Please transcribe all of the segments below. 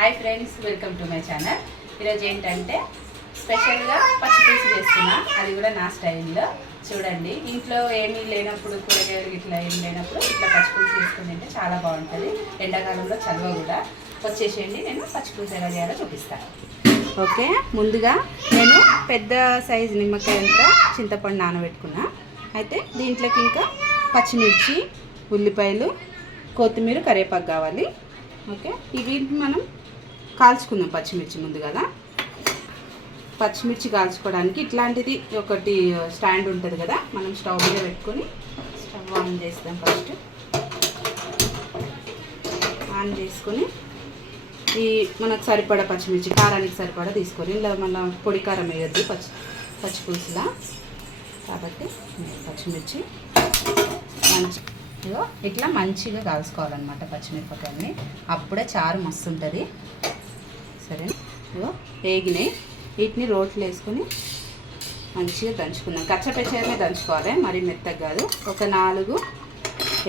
Hi friends, welcome to my channel. ఈరోజు ఏంటంటే స్పెషల్గా పచ్చిపులుసు చేస్తున్నా, అది కూడా నా స్టైల్లో. చూడండి, ఇంట్లో ఏమీ లేనప్పుడు, కూరగాయలు ఇట్లా ఏం లేనప్పుడు ఇట్లా పచ్చిపులుసు చేసుకుని తింటే చాలా బాగుంటుంది. ఎండాకాలంలో చలువ కూడా. వచ్చేసేయండి, నేను పచ్చిపులుసు ఎలా చేయాలో చూపిస్తాను. ఓకే, ముందుగా నేను పెద్ద సైజు నిమ్మకాయ అంతా చింతపండు నానబెట్టుకున్నా. అయితే దీంట్లోకి ఇంకా పచ్చిమిర్చి, ఉల్లిపాయలు, కొత్తిమీర, కరివేపాకు కావాలి. ఓకే, ఇవి మనం కాల్చుకుందాం. పచ్చిమిర్చి ముందు కదా, పచ్చిమిర్చి కాల్చుకోవడానికి ఇట్లాంటిది ఒకటి స్టాండ్ ఉంటుంది కదా, మనం స్టవ్ మీద పెట్టుకొని స్టవ్ ఆన్ చేస్తాం. ఫస్ట్ ఆన్ చేసుకొని ఈ మనకు సరిపడా పచ్చిమిర్చి, కారానికి సరిపడా తీసుకొని, ఇలా మన పొడి కారం వేయద్దు పచ్చి పులుసులా. కాబట్టి పచ్చిమిర్చి మంచిగా ఇట్లా మంచిగా కాల్చుకోవాలన్నమాట పచ్చిమిరపకాయలని. అప్పుడే చారు మస్తు ఉంటుంది. సరే, వేగినాయి. వీటిని రోట్లు వేసుకొని మంచిగా దంచుకుందాం. కచ్చపెచ్చగా దంచుకోవాలి, మరి మెత్తగా కాదు. ఒక 4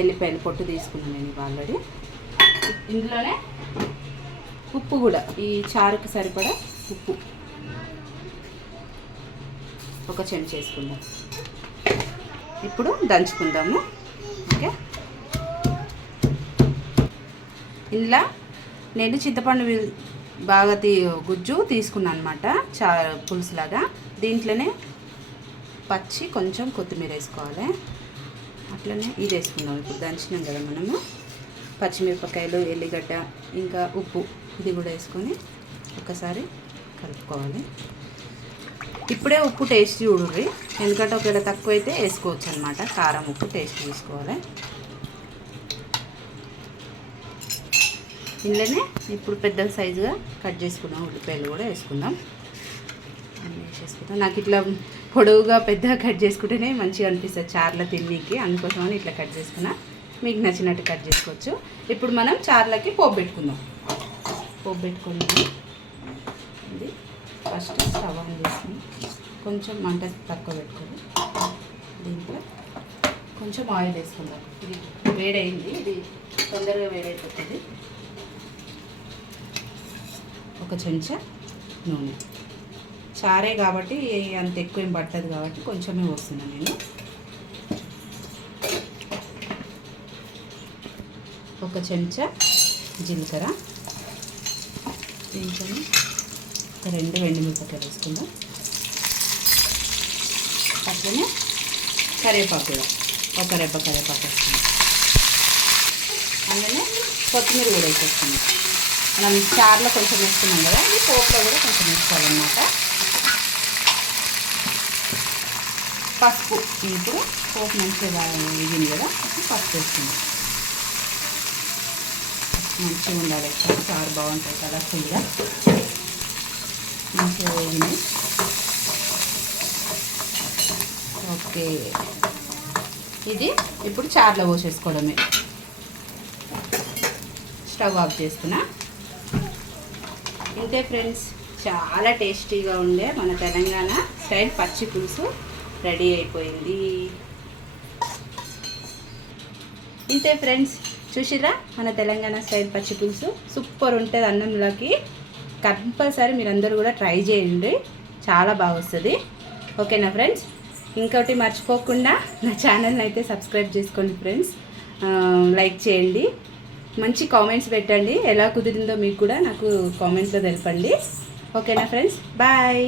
ఎల్లిపాయలు పొట్టు తీసుకున్నాను నేను ఆల్రెడీ. ఇందులోనే ఉప్పు కూడా, ఈ చారుకి సరిపడా ఉప్పు ఒక చెంచా వేసుకుందాం. ఇప్పుడు దంచుకుందాము. ఓకే, ఇందులో నేను చింతపండు బాగా గుజ్జు తీసుకున్నాను అనమాట, పులుసులాగా. దీంట్లోనే పచ్చి కొంచెం కొత్తిమీర వేసుకోవాలి. అట్లనే ఇది వేసుకుందాం. ఇప్పుడు దంచినాం కదా మనము, పచ్చిమిరపకాయలు, ఎల్లిగడ్డ, ఇంకా ఉప్పు, ఇది కూడా వేసుకొని ఒకసారి కలుపుకోవాలి. ఇప్పుడే ఉప్పు టేస్ట్ చూడుర్రి, ఎందుకంటే ఒకవేళ తక్కువ అయితే వేసుకోవచ్చు అనమాట. కారం, ఉప్పు టేస్ట్ చూసుకోవాలి. ఇందులోనే ఇప్పుడు పెద్ద సైజుగా కట్ చేసుకున్నాం ఉల్లిపాయలు కూడా వేసుకుందాం. వేసేసుకుందాం. నాకు ఇట్లా పొడవుగా పెద్దగా కట్ చేసుకుంటేనే మంచిగా అనిపిస్తుంది చార్ల తిన్నీకి, అందుకోసమని ఇట్లా కట్ చేసుకున్నా. మీకు నచ్చినట్టు కట్ చేసుకోవచ్చు. ఇప్పుడు మనం చార్లకి పోపు పెట్టుకుందాం. పోపు పెట్టుకుందాం. ఇది ఫస్ట్ స్టవ్ ఆన్ చేసుకుని కొంచెం మంట తక్కువ పెట్టుకొని దీంట్లో కొంచెం ఆయిల్ వేసుకుందాం. ఇది వేడైంది, ఇది తొందరగా వేడైపోతుంది. ఒక చెంచా నూనె, చారే కాబట్టి అంత ఎక్కువ ఏం పట్టదు కాబట్టి కొంచెమే పోస్తున్నాను నేను. ఒక చెంచా జీలకర్ర, దీంట్లో ఒక 2 ఎండుమిరపకాయలు వేసుకుందాం. అట్లనే కరివేపాకు కూడా ఒక రెబ్బ కరివేపాకు వేసుకుందాం. అందులోనే కొత్తిమీర కూడా వేసేసుకుందాం. మనం చారులో కొంచెం వేసుకున్నాం కదా, ఇది పోపులో కూడా కొంచెం వేసుకోవాలన్నమాట. పసుపు, ఇప్పుడు పోపు మంచిగా వేగింది కదా, పసుపు వేసుకుందాం. మంచిగా ఉండాలి, చారు బాగుంటుంది కలర్ఫుల్గా. మంచిగా వేగినాయి. ఓకే, ఇది ఇప్పుడు చారులో పోసేసుకోవడమే. స్టవ్ ఆఫ్ చేసుకున్నా. ఇంతే ఫ్రెండ్స్, చాలా టేస్టీగా ఉండే మన తెలంగాణ స్టైల్ పచ్చి పులుసు రెడీ అయిపోయింది. ఇంతే ఫ్రెండ్స్, చూసిరా మన తెలంగాణ స్టైల్ పచ్చి పులుసు సూపర్ ఉంటుంది. అన్నంలోకి కంపల్సరీ మీరందరూ కూడా ట్రై చేయండి, చాలా బాగా వస్తుంది. ఓకేనా ఫ్రెండ్స్, ఇంకోటి మర్చిపోకుండా నా ఛానల్ని అయితే సబ్స్క్రైబ్ చేసుకోండి ఫ్రెండ్స్. లైక్ చేయండి, మంచి కామెంట్స్ పెట్టండి. ఎలా కుదిరిందో మీకు కూడా నాకు కామెంట్లో తెలపండి. ఓకేనా ఫ్రెండ్స్, బాయ్.